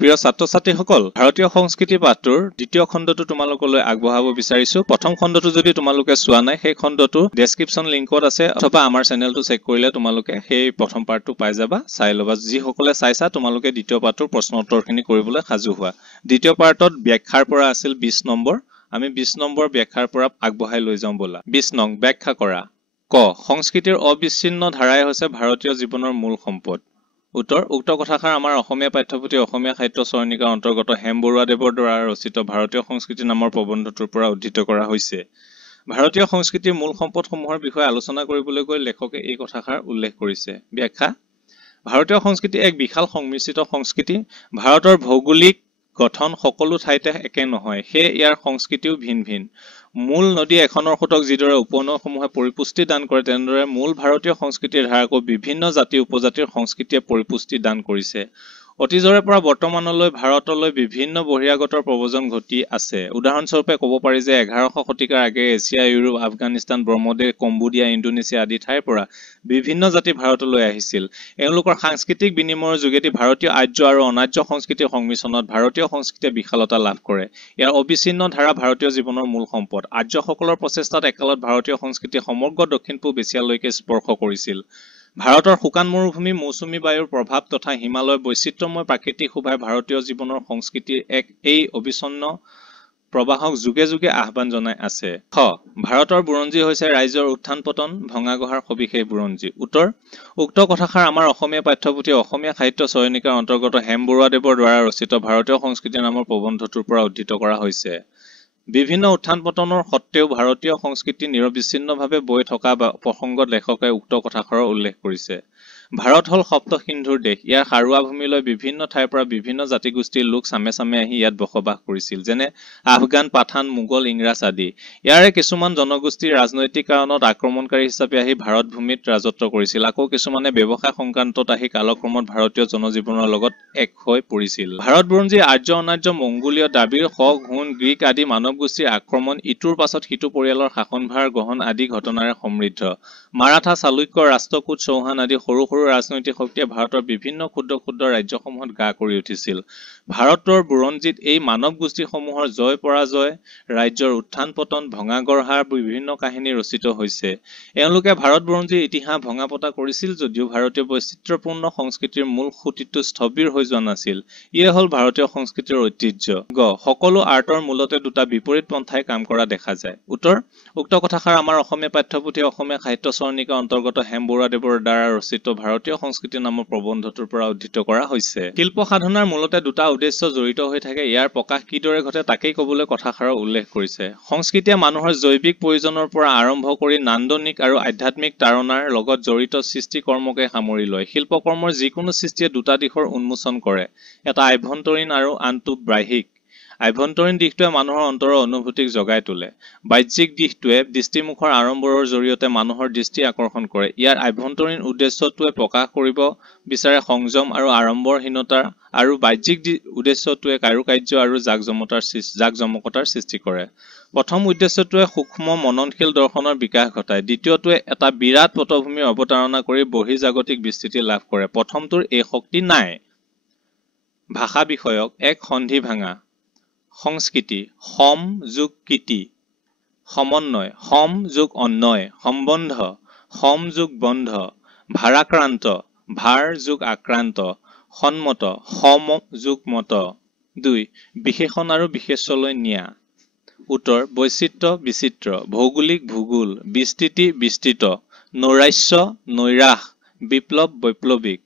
প্ৰিয় ছাত্ৰ-ছাত্ৰীসকল, ভাৰতীয় সংস্কৃতি পাঠটোৰ দ্বিতীয় খণ্ডটো তোমালোকলৈ আগবঢ়াব বিচাৰিছো। প্ৰথম খণ্ডটো যদি তোমালোকে চোৱা নাই, সেই খণ্ডটো ডেছক্ৰিপচন লিংকত আছে অথবা আমাৰ চেনেলটো চেক কৰিলে তোমালোকে সেই প্ৰথম পাৰ্টটো পাই যাবা, চাই ল'বা। যিসকলে চাইছা তোমালোকে দ্বিতীয় পাৰ্টটোৰ প্ৰশ্ন উত্তৰখিনি কৰিবলৈ সাজু হোৱা। দ্বিতীয় পাৰ্টত ব্যাখ্যাৰ পৰা আছিল 20 নম্বৰ। আমি 20 নম্বৰ ব্যাখ্যাৰ পৰা আগবঢ়াই লৈ যাওঁ বলা। 20 নং ব্যাখ্যা কৰা। ক, সংস্কৃতিৰ অবিচ্ছিন্ন ধাৰাই হৈছে ভাৰতীয় জীৱনৰ মূল সম্পদ। উত্তৰ, উক্ত কথাষাৰ আমাৰ অসমীয়া পাঠ্যপুথি অসমীয়া সাহিত্য চয়নিকাৰ অন্তৰ্গত হেম বৰুৱাদেৱৰ দ্বাৰা ৰচিত ভাৰতীয় সংস্কৃতি নামৰ প্ৰবন্ধটোৰ পৰা উদ্ধৃত কৰা হৈছে। ভাৰতীয় সংস্কৃতিৰ মূল সম্পদসমূহৰ বিষয়ে আলোচনা কৰিবলৈ গৈ লেখকে এই কথাষাৰ উল্লেখ কৰিছে। ব্যাখ্যা: ভাৰতীয় সংস্কৃতি এক বিশাল সংমিশ্ৰিত সংস্কৃতি। ভাৰতৰ ভৌগোলিক গঠন সকলো ঠাইতে একে নহয়, সেয়ে ইয়াৰ সংস্কৃতিও ভিন ভিন। মূল নদী এখনৰ সোঁতক যিদৰে উপনৈসমূহে পৰিপুষ্টি দান কৰে, তেনেদৰে মূল ভাৰতীয় সংস্কৃতিৰ ধাৰাকো বিভিন্ন জাতি উপজাতিৰ সংস্কৃতিয়ে পৰিপুষ্টি দান কৰিছে। অতীজৰে পৰা বৰ্তমানলৈ ভাৰতলৈ বিভিন্ন বহিৰাগতৰ প্ৰব্ৰজন ঘটি আছে। উদাহৰণস্বৰূপে ক'ব পাৰি যে 11শ শতিকাৰ আগেয়ে এছিয়া, ইউৰোপ, আফগানিস্তান, ব্ৰহ্মদেশ, কম্বোডিয়া, ইণ্ডোনেছিয়া আদি ঠাইৰ পৰা বিভিন্ন জাতি ভাৰতলৈ আহিছিল। এওঁলোকৰ সাংস্কৃতিক বিনিময়ৰ যোগেদি ভাৰতীয় আৰ্য আৰু অনাৰ্য সংস্কৃতিৰ সংমিশ্ৰণত ভাৰতীয় সংস্কৃতিয়ে বিশালতা লাভ কৰে। ইয়াৰ অবিচ্ছিন্ন ধাৰা ভাৰতীয় জীৱনৰ মূল সম্পদ। আৰ্যসকলৰ প্ৰচেষ্টাত একালত ভাৰতীয় সংস্কৃতিয়ে সমগ্ৰ দক্ষিণ পূব এছিয়ালৈকে স্পৰ্শ কৰিছিল। ভাৰতৰ শুকান মৰুভূমি, মৌচুমী বায়ুৰ প্ৰভাৱ তথা হিমালয়ৰ বৈচিত্ৰ্যময় প্ৰাকৃতিক শোভাই ভাৰতীয় জীৱনৰ সংস্কৃতিৰ এই অবিচ্ছিন্ন প্ৰবাহক যুগে যুগে আহ্বান জনাই আছে। খ, ভাৰতৰ বুৰঞ্জী হৈছে ৰাজ্যৰ উত্থান পতন ভঙা গঢ়াৰ সবিশেষ বুৰঞ্জী। উত্তৰ, উক্ত কথাষাৰ আমাৰ অসমীয়া পাঠ্যপুথি অসমীয়া সাহিত্য চয়নিকাৰ অন্তৰ্গত হেম বৰুৱাদেৱৰ দ্বাৰা ৰচিত ভাৰতীয় সংস্কৃতি নামৰ প্ৰবন্ধটোৰ পৰা উদ্ধৃত কৰা হৈছে। বিভিন্ন উত্থান পতনৰ সত্ত্বেও ভাৰতীয় সংস্কৃতি নিৰবিচ্ছিন্নভাৱে বৈ থকা প্ৰসংগত লেখকে উক্ত কথাষাৰৰ উল্লেখ কৰিছে। ভাৰত হ'ল সপ্ত সিন্ধুৰ দেশ। ইয়াৰ সাৰুৱা ভূমিলৈ বিভিন্ন ঠাইৰ পৰা বিভিন্ন জাতিগোষ্ঠীৰ লোক চামে চামে আহি ইয়াত বসবাস কৰিছিল, যেনে আফগান, পাঠান, মোগল, ইংৰাজ আদি। ইয়াৰে কিছুমান জনগোষ্ঠী ৰাজনৈতিক কাৰণত আক্ৰমণকাৰী হিচাপে আহি ভাৰত ভূমিত ৰাজত্ব কৰিছিল। আকৌ কিছুমানে ব্যৱসায় সংক্ৰান্তত আহি কালক্ৰমত ভাৰতীয় জনজীৱনৰ লগত এক হৈ পৰিছিল। ভাৰত বুৰঞ্জী আৰ্য, অনাৰ্য, মংগোলীয়, দ্ৰাবিড়, শক, হুণ, গ্ৰীক আদি মানৱ গোষ্ঠীৰ আক্ৰমণ, ইটোৰ পাছত সিটো পৰিয়ালৰ শাসনভাৰ গ্ৰহণ আদি ঘটনাৰে সমৃদ্ধ। মাৰাঠা, চালুক্য, ৰাষ্ট্ৰকূট, চৌহান আদি সৰু সৰু ৰাজনৈতিক শক্তিয়ে ভাৰতৰ বিভিন্ন ক্ষুদ্ৰ ক্ষুদ্ৰ ৰাজ্যসমূহত গা কৰি উঠিছিল। ভাৰতৰ বুৰঞ্জীত এই মানৱ গোষ্ঠীসমূহৰ জয় পৰাজয়, ৰাজ্যৰ উত্থান পতন, ভঙা গঢ়াৰ বিভিন্ন কাহিনী ৰচিত হৈছে। এওঁলোকে ভাৰত বুৰঞ্জীৰ ইতিহাস ভঙা পতা কৰিছিল যদিও ভাৰতীয় বৈচিত্ৰ্যপূৰ্ণ সংস্কৃতিৰ মূল খুঁটিটো স্থবিৰ হৈ যোৱা নাছিল। ইয়ে হ'ল ভাৰতীয় সংস্কৃতিৰ ঐতিহ্য। গ, সকলো আৰ্টৰ মূলতে দুটা বিপৰীত পন্থাই কাম কৰা দেখা যায়। উত্তৰ, উক্ত কথাষাৰ আমাৰ অসমীয়া পাঠ্যপুথি অসমীয়া সাহিত্য চয়নিকাৰ অন্তৰ্গত হেম বৰুৱাদেৱৰ দ্বাৰা ৰচিত ভাৰতীয় সংস্কৃতি নামৰ প্ৰবন্ধটোৰ পৰা উদ্ধৃত কৰা হৈছে। শিল্প সাধনাৰ মূলতে দুটা উদ্দেশ্য জড়িত হৈ থাকে। ইয়াৰ প্ৰকাশ কিদৰে ঘটে তাকেই কবলৈ কথাষাৰৰ উল্লেখ কৰিছে। সংস্কৃতিয়ে মানুহৰ জৈৱিক প্ৰয়োজনৰ পৰা আৰম্ভ কৰি নান্দনিক আৰু আধ্যাত্মিক তাৰণাৰ লগত জড়িত সৃষ্টি কৰ্মকে সামৰি লয়। শিল্পকৰ্মৰ যিকোনো সৃষ্টিয়ে দুটা দিশৰ উন্মোচন কৰে, এটা আভ্যন্তৰীণ আৰু আনটো বাহ্যিক। আভ্যন্তৰীণ দিশটোৱে মানুহৰ অন্তৰৰ অনুভূতিক জগাই তোলে। বাহ্যিক দিশটোৱে দৃষ্টিমুখৰ আড়ম্বৰৰ জৰিয়তে মানুহৰ দৃষ্টি আকৰ্ষণ কৰে। ইয়াৰ আভ্যন্তৰীণ উদ্দেশ্যটোৱে প্ৰকাশ কৰিব বিচাৰে সংযম আৰু আড়ম্বৰহীনতা, আৰু বাহ্যিক উদ্দেশ্যটোৱে কাৰুকাৰ্য আৰু জাকজমকতাৰ সৃষ্টি কৰে। প্ৰথম উদ্দেশ্যটোৱে সূক্ষ্ম মননশীল দৰ্শনৰ বিকাশ ঘটায়। দ্বিতীয়টোৱে এটা বিৰাট পটভূমিৰ অৱতাৰণা কৰি বহিৰ্জাগতিক বিস্তৃতি লাভ কৰে। প্ৰথমটোৰ এই শক্তি নাই। ভাষা বিষয়ক এক সন্ধি ভাঙা। সংস্কৃতি সম যোগ কীতি, সমন্বয় সম যোগ অন্বয়, সম্বন্ধ সম যোগ বন্ধ, ভাৰাক্ৰান্ত ভাৰ যোগ আক্ৰান্ত, সন্মত সম যোগ মত। 2. বিশেষণ আৰু বিশেষ্যলৈ নিয়া। উত্তৰ, বৈচিত্ৰ্য বিচিত্ৰ, ভৌগোলিক ভূগোল, বিস্তৃতি বিস্তৃত, নৈৰাশ্য নৈৰাশ, বিপ্লৱ বৈপ্লৱিক।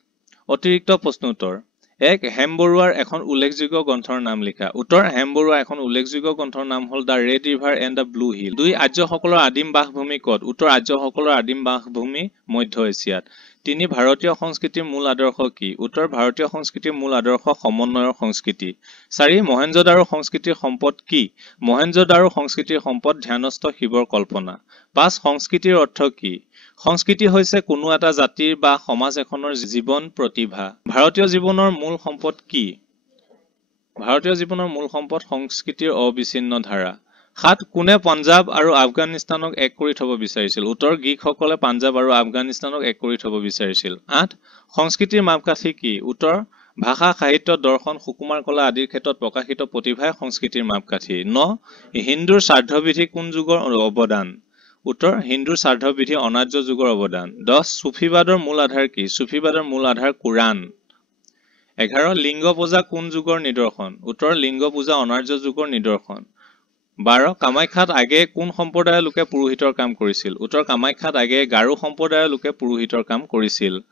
অতিৰিক্ত প্ৰশ্নোত্তৰ। 1. হেম বৰুৱাৰ এখন উল্লেখযোগ্য গ্ৰন্থৰ নাম লিখা। উত্তৰ, হেম বৰুৱাৰ এখন উল্লেখযোগ্য গ্ৰন্থৰ নাম হ'ল the red river and the blue hill. 2. আৰ্যসকলৰ আদিম বাসভূমি ক'ত? উত্তৰ, আৰ্যসকলৰ আদিম বাসভূমি মধ্য এছিয়াত। 3. ভাৰতীয় সংস্কৃতিৰ মূল আদৰ্শ কি? উত্তৰ, ভাৰতীয় সংস্কৃতিৰ মূল আদৰ্শ সমন্বয়ৰ সংস্কৃতি। 4. মহেঞ্জোদাৰো সংস্কৃতিৰ সম্পদ কি? মহেঞ্জোদাৰো সংস্কৃতিৰ সম্পদ ধ্যানস্থ শিৱৰ কল্পনা। 5. সংস্কৃতিৰ অৰ্থ কি? সংস্কৃতি হৈছে কোনো এটা জাতিৰ বা সমাজ এখনৰ জীৱন প্ৰতিভা। ভাৰতীয় জীৱনৰ মূল সম্পদ কি? ভাৰতীয় জীৱনৰ মূল সম্পদ সংস্কৃতিৰ অবিচ্ছিন্ন ধাৰা। 7. কোনে পাঞ্জাব আৰু আফগানিস্তানক এক কৰি থব বিচাৰিছিল? উত্তৰ, গ্ৰীকসকলে পাঞ্জাব আৰু আফগানিস্তানক এক কৰি থব বিচাৰিছিল। 8. সংস্কৃতিৰ মাপকাঠি কি? উত্তৰ, ভাষা সাহিত্য দৰ্শন সুকুমাৰ কলা আদিৰ ক্ষেত্ৰত প্ৰকাশিত প্ৰতিভাই সংস্কৃতিৰ মাপকাঠি 9 হিন্দুৰ স্বাৰ্থবিধি কোন যুগৰ অৱদান উত্তৰ হিন্দুৰ স্বাৰ্থবিধি অনাৰ্য যুগৰ অৱদান 10 সুফিবাদৰ মূল আধাৰ কি সুফিবাদৰ মূল আধাৰ কুৰাণ 11 লিংগ পূজা কোন যুগৰ নিদৰ্শন উত্তৰ লিংগ পূজা অনাৰ্য যুগৰ নিদৰ্শন 12 কামাখ্যাত আগে কোন সম্প্ৰদায়ৰ লোকে পুৰোহিতৰ কাম কৰিছিল উত্তৰ কামাখ্যাত আগে গাৰো সম্প্ৰদায়ৰ লোকে পুৰোহিতৰ কাম কৰিছিল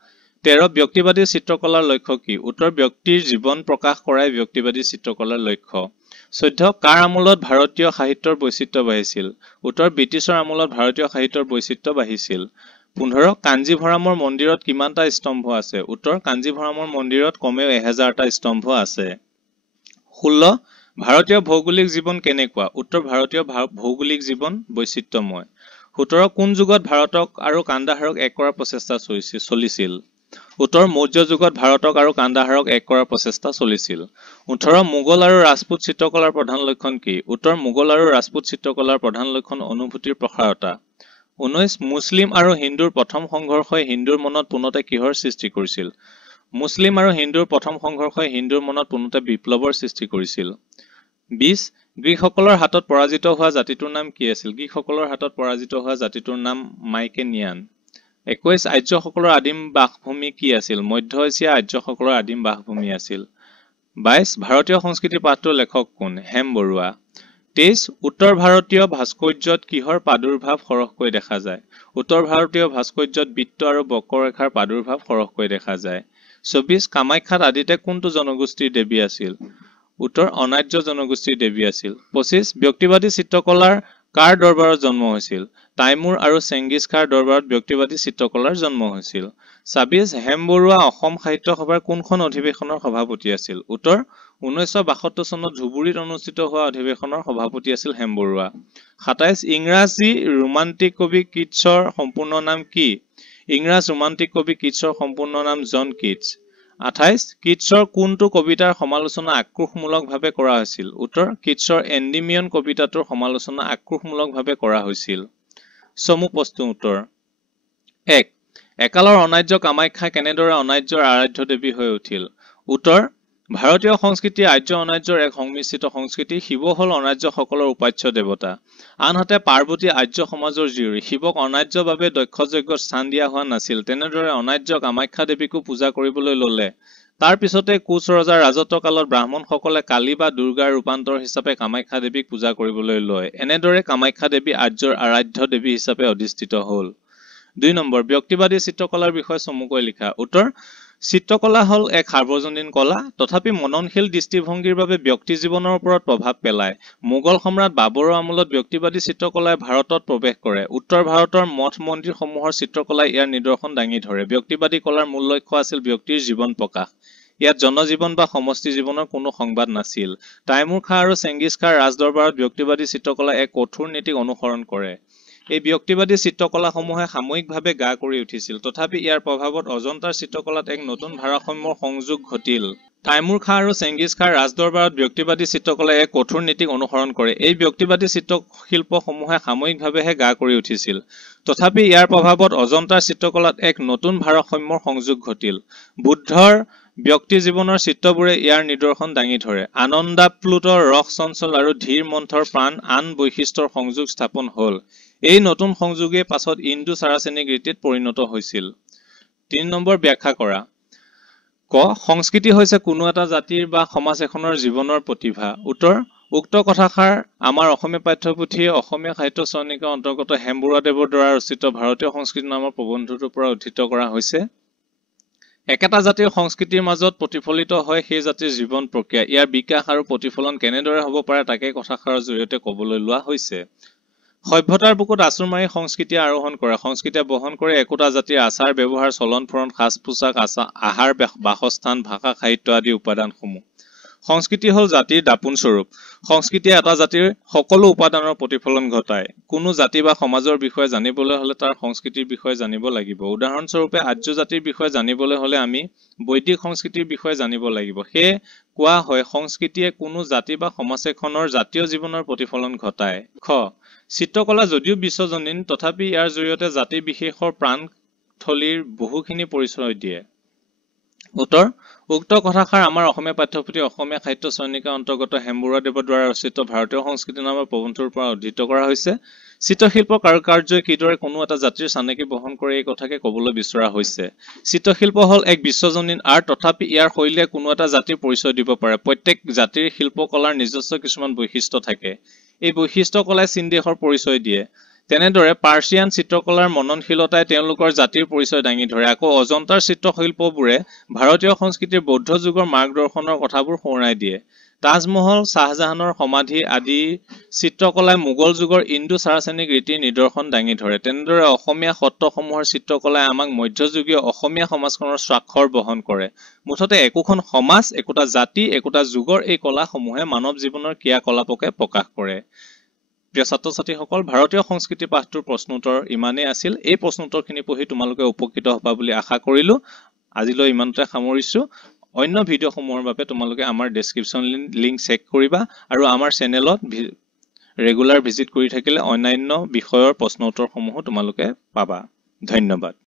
13 ব্যক্তিবাদী চিত্ৰকলাৰ লক্ষ্য কি উত্তৰ ব্যক্তিৰ জীৱন প্ৰকাশ কৰাই ব্যক্তিবাদী চিত্ৰকলাৰ লক্ষ্য 14 কাৰ আমোলত ভাৰতীয় সাহিত্যৰ বৈচিত্ৰ্য বাঢ়িছিল উত্তৰ ব্ৰিটিছৰ আমোলত ভাৰতীয় সাহিত্যৰ বৈচিত্ৰ্য বাঢ়িছিল 15 কাঞ্জীভৰামৰ মন্দিৰত কিমানটা স্তম্ভ আছে উত্তৰ কাঞ্জীভৰামৰ মন্দিৰত কমেও 1000টা স্তম্ভ আছে 16 ভাৰতীয় ভৌগোলিক জীৱন কেনেকুৱা উত্তৰ ভাৰতীয় ভৌগোলিক জীৱন বৈচিত্ৰ্যময় 17 কোন যুগত ভাৰতক আৰু কান্দাহাৰক এক কৰাৰ প্ৰচেষ্টা চলিছিল উত্তৰ মৌৰ্য যুগত ভাৰতক আৰু কান্দাহাৰক এক কৰাৰ প্ৰচেষ্টা চলিছিল 18 মোগল আৰু ৰাজপুত চিত্ৰকলাৰ প্ৰধান লক্ষণ কি উত্তৰ মোগল আৰু ৰাজপুত চিত্ৰকলাৰ প্ৰধান লক্ষণ অনুভূতিৰ প্ৰসাৰতা 19 মুছলিম আৰু হিন্দুৰ প্ৰথম সংঘৰ্ষই হিন্দুৰ মনত পুনতে কিহৰ সৃষ্টি কৰিছিল মুছলিম আৰু হিন্দুৰ প্ৰথম সংঘৰ্ষই হিন্দুৰ মনত পুনতে বিপ্লৱৰ সৃষ্টি কৰিছিল 20 গ্ৰীকসকলৰ হাতত পৰাজিত হোৱা জাতিটোৰ নাম কি আছিল গ্ৰীকসকলৰ হাতত পৰাজিত হোৱা জাতিটোৰ নাম মাইকেনিয়ান 21 আৰ্যসকলৰ আদিম বাসভূমি কি আছিল মধ্য এছিয়া আৰ্যসকলৰ আদিম বাসভূমি আছিল 22 ভাৰতীয় সংস্কৃতি পাঠটোৰ লেখক কোন হেম বৰুৱা 23 উত্তৰ ভাৰতীয় ভাস্কৰ্যত কিহৰ প্ৰাদুৰ্ভাৱ সৰহকৈ দেখা যায় উত্তৰ ভাৰতীয় ভাস্কৰ্যত বৃত্ত আৰু বক্ৰৰেখাৰ প্ৰাদুৰ্ভাৱ সৰহকৈ দেখা যায় 24 কামাখ্যাত আদিতে কোনটো জনগোষ্ঠীৰ দেৱী আছিল উত্তৰ অনাৰ্য জনগোষ্ঠীৰ দেৱী আছিল 25 ব্যক্তিবাদী চিত্ৰকলাৰ কাৰ দৰবাৰত জন্ম হৈছিল তাইমুৰ আৰু চেংগিজ খাৰ দৰবাৰত ব্যক্তিবাদী চিত্ৰকলাৰ জন্ম হৈছিল 26 হেম বৰুৱা অসম সাহিত্য সভাৰ কোনখন অধিৱেশনৰ সভাপতি আছিল উত্তৰ 1972 চনত ধুবুৰীত অনুষ্ঠিত হোৱা অধিৱেশনৰ সভাপতি আছিল হেম বৰুৱা 27 ইংৰাজী ৰোমান্টিক কবি কিটছৰ সম্পূৰ্ণ নাম কি ইংৰাজ ৰোমান্টিক কবি কিটছৰ সম্পূৰ্ণ নাম জন কিটছ 28 কিটছৰ কোনটো কবিতাৰ সমালোচনা আক্ৰোশমূলকভাৱে কৰা হৈছিল উত্তৰ কিটছৰ এণ্ডিমিয়ন কবিতাটোৰ সমালোচনা আক্ৰোশমূলকভাৱে কৰা হৈছিল চমু প্ৰশ্ন উত্তৰ 1 একালৰ অনাৰ্য কামাখ্যা কেনেদৰে অনাৰ্যৰ আৰাধ্য দেৱী হৈ উঠিল উত্তৰ ভাৰতীয় সংস্কৃতি আৰ্য অনাৰ্যৰ এক সংমিশ্ৰিত সংস্কৃতি শিৱ হল অনাৰ্যসকলৰ উপাস্য দেৱতা আনহাতে পাৰ্বতী আৰ্য সমাজৰ জীয়ৰী শিৱক অনাৰ্যৰ বাবে দক্ষযজ্ঞত স্থান দিয়া হোৱা নাছিল তেনেদৰে অনাৰ্য কামাখ্যা দেৱীকো পূজা কৰিবলৈ ললে তাৰ পিছতে কোচ ৰজাৰ ৰাজত্বকালত ব্ৰাহ্মণসকলে কালী বা দুৰ্গাৰ ৰূপান্তৰ হিচাপে কামাখ্যা দেৱীক পূজা কৰিবলৈ লয় এনেদৰে কামাখ্যা দেৱী আৰ্যৰ আৰাধ্য দেৱী হিচাপে অধিষ্ঠিত হ'ল 2 নম্বৰ ব্যক্তিবাদী চিত্ৰকলাৰ বিষয়ে চমুকৈ লিখা উত্তৰ চিত্ৰকলা হল এক সাৰ্বজনীন কলা তথাপি মননশীল দৃষ্টিভংগীৰ বাবে ব্যক্তি জীৱনৰ ওপৰত প্ৰভাৱ পেলায় মোগল সম্ৰাট বাবৰৰ আমলত ব্যক্তিবাদী চিত্ৰকলাই ভাৰতত প্ৰৱেশ কৰে উত্তৰ ভাৰতৰ মঠ মন্দিৰসমূহৰ চিত্ৰকলাই ইয়াৰ নিদৰ্শন দাঙি ধৰে ব্যক্তিবাদী কলাৰ মূল লক্ষ্য আছিল ব্যক্তিৰ জীৱন প্ৰকাশ ইয়াত জনজীৱন বা সমষ্টি জীৱনৰ কোনো সংবাদ নাছিল তাইমুৰ খাঁ আৰু চেংগিজ খাৰ ৰাজদৰবাৰত ব্যক্তিবাদী চিত্ৰকলা এক কঠোৰ নীতিক অনুসৰণ কৰে এই ব্যক্তিবাদী চিত্ৰকলাসমূহে সাময়িকভাৱে গা কৰি উঠিছিল তথাপি ইয়াৰ প্ৰভাৱত অজন্তাৰ চিত্ৰকলাত এক নতুন ভাৰসাম্যৰ সংযোগ ঘটিল তাইমুৰ খাঁ আৰু চেংগিজ খাৰ ৰাজদৰবাৰত ব্যক্তিবাদী চিত্ৰকলাই এক কঠোৰ নীতিক অনুসৰণ কৰে এই ব্যক্তিবাদী চিত্ৰশিল্পসমূহে সাময়িকভাৱেহে গা কৰি উঠিছিল তথাপি ইয়াৰ প্ৰভাৱত অজন্তাৰ চিত্ৰকলাত এক নতুন ভাৰসাম্যৰ সংযোগ ঘটিল বুদ্ধৰ ব্যক্তি জীৱনৰ চিত্ৰবোৰে ইয়াৰ নিদৰ্শন দাঙি ধৰে আনন্দাপ্লুত ৰস চঞ্চল আৰু ধীৰ মন্থৰ প্ৰাণ আন বৈশিষ্ট্যৰ সংযোগ স্থাপন হ'ল এই নতুন সংযোগে পাছত ইন্দো সাৰাচেনিক ৰীতিত পৰিণত হৈছিল 3 নম্বৰ ব্যাখ্যা কৰা ক সংস্কৃতি হৈছে কোনো এটা জাতিৰ বা সমাজ এখনৰ জীৱনৰ প্ৰতিভা উত্তৰ উক্ত কথাষাৰ আমাৰ অসমীয়া পাঠ্যপুথিয়ে অসমীয়া সাহিত্য চয়নিকাৰ অন্তৰ্গত হেম বৰুৱাদেৱৰ দ্বাৰা ৰচিত ভাৰতীয় সংস্কৃতি নামৰ প্ৰবন্ধটোৰ পৰা উদ্ধৃত কৰা হৈছে একেটা জাতিৰ সংস্কৃতিৰ মাজত প্ৰতিফলিত হয় সেই জাতিৰ জীৱন প্ৰক্ৰিয়া ইয়াৰ বিকাশ আৰু প্ৰতিফলন কেনেদৰে হ'ব পাৰে তাকে কথাষাৰৰ জৰিয়তে ক'বলৈ লোৱা হৈছে সভ্যতাৰ বুকুত আচুৰ মাৰি সংস্কৃতি আৰোহণ কৰে সংস্কৃতিয়ে বহন কৰে একোটা জাতিৰ আচাৰ ব্যৱহাৰ চলন ফুৰণ সাজ পোছাক আহাৰ বাসস্থান ভাষা সাহিত্য আদি উপাদানসমূহ সংস্কৃতি হল জাতিৰ দাপোন স্বৰূপ সংস্কৃতিয়ে এটা জাতিৰ সকলো উপাদানৰ প্ৰতিফলন ঘটায় কোনো জাতি বা সমাজৰ বিষয়ে জানিবলৈ হলে তাৰ সংস্কৃতিৰ বিষয়ে জানিব লাগিব উদাহৰণস্বৰূপে আৰ্য জাতিৰ বিষয়ে জানিবলৈ হলে আমি বৈদিক সংস্কৃতিৰ বিষয়ে জানিব লাগিব হে কোৱা হয় সংস্কৃতিয়ে কোনো জাতি বা সমাজ এখনৰ জাতীয় জীৱনৰ প্ৰতিফলন ঘটায় খ চিত্ৰকলা যদিও বিশ্বজনীন তথাপি ইয়াৰ জৰিয়তে জাতি বিশেষৰ প্ৰাণথলীৰ বহুখিনি পৰিচয় দিয়ে উত্তৰ উক্ত কথাষাৰ আমাৰ অসমীয়া পাঠ্যপুথি অসমীয়া সাহিত্য চয়নিকা অন্তৰ্গত হেমবৰুৱাদেৱৰ দ্বাৰা ৰচিত ভাৰতীয় সংস্কৃতি নামৰ প্ৰবন্ধৰ পৰা উদ্ধৃত কৰা হৈছে। চিত্ৰশিল্প কাৰুকাৰ্যই কিদৰে কোনো এটা জাতিৰ চানেকি বহন কৰে এই কথাকে ক'বলৈ বিচৰা হৈছে। চিত্ৰশিল্প হ'ল এক বিশ্বজনীন আৰ্ট, তথাপি ইয়াৰ শৈলীয়ে কোনো এটা জাতিৰ পৰিচয় দিব পাৰে। প্ৰত্যেক জাতিৰ শিল্পকলাৰ নিজস্ব কিছুমান বৈশিষ্ট্য থাকে। এই বৈশিষ্ট্য কলাই চীন দেশৰ পৰিচয় দিয়ে। তেনেদৰে পাৰ্চিয়ান চিত্ৰকলাৰ মননশীলতাই তেওঁলোকৰ জাতিৰ পৰিচয় দাঙি ধৰে। আকৌ অজন্তাৰ চিত্ৰশিল্পবোৰে ভাৰতীয় সংস্কৃতিৰ বৌদ্ধ যুগৰ মাৰ্গদৰ্শনৰ কথাবোৰ সোঁৱৰাই দিয়ে। তাজমহল, শ্বাহজাহানৰ সমাধি আদি চিত্ৰকলাই মোগল যুগৰ ইণ্ডো চাৰাচেনিক ৰীতিৰ নিদৰ্শন দাঙি ধৰে। তেনেদৰে অসমীয়া সত্ৰসমূহৰ চিত্ৰকলাই আমাক মধ্যযুগীয় অসমীয়া সমাজখনৰ স্বাক্ষৰ বহন কৰে। মুঠতে একোখন সমাজ, একোটা জাতি, একোটা যুগৰ এই কলাসমূহে মানৱ জীৱনৰ ক্ৰিয়াকলাপকে প্ৰকাশ কৰে। প্ৰিয় ছাত্ৰ ছাত্ৰীসকল, ভাৰতীয় সংস্কৃতি পাঠটোৰ প্ৰশ্নোত্তৰ ইমানেই আছিল। এই প্ৰশ্নোত্তৰখিনি পঢ়ি তোমালোকে উপকৃত হ'বা বুলি আশা কৰিলো। আজিলৈ ইমানতে সামৰিছো। অন্য ভিডিঅ'সমূহৰ বাবে তোমালোকে আমাৰ ডেছক্ৰিপশ্যন লিংক চেক কৰিবা আৰু আমাৰ চেনেলত ৰেগুলাৰ ভিজিট কৰি থাকিলে অন্যান্য বিষয়ৰ প্ৰশ্নোত্তৰসমূহো তোমালোকে পাবা। ধন্যবাদ।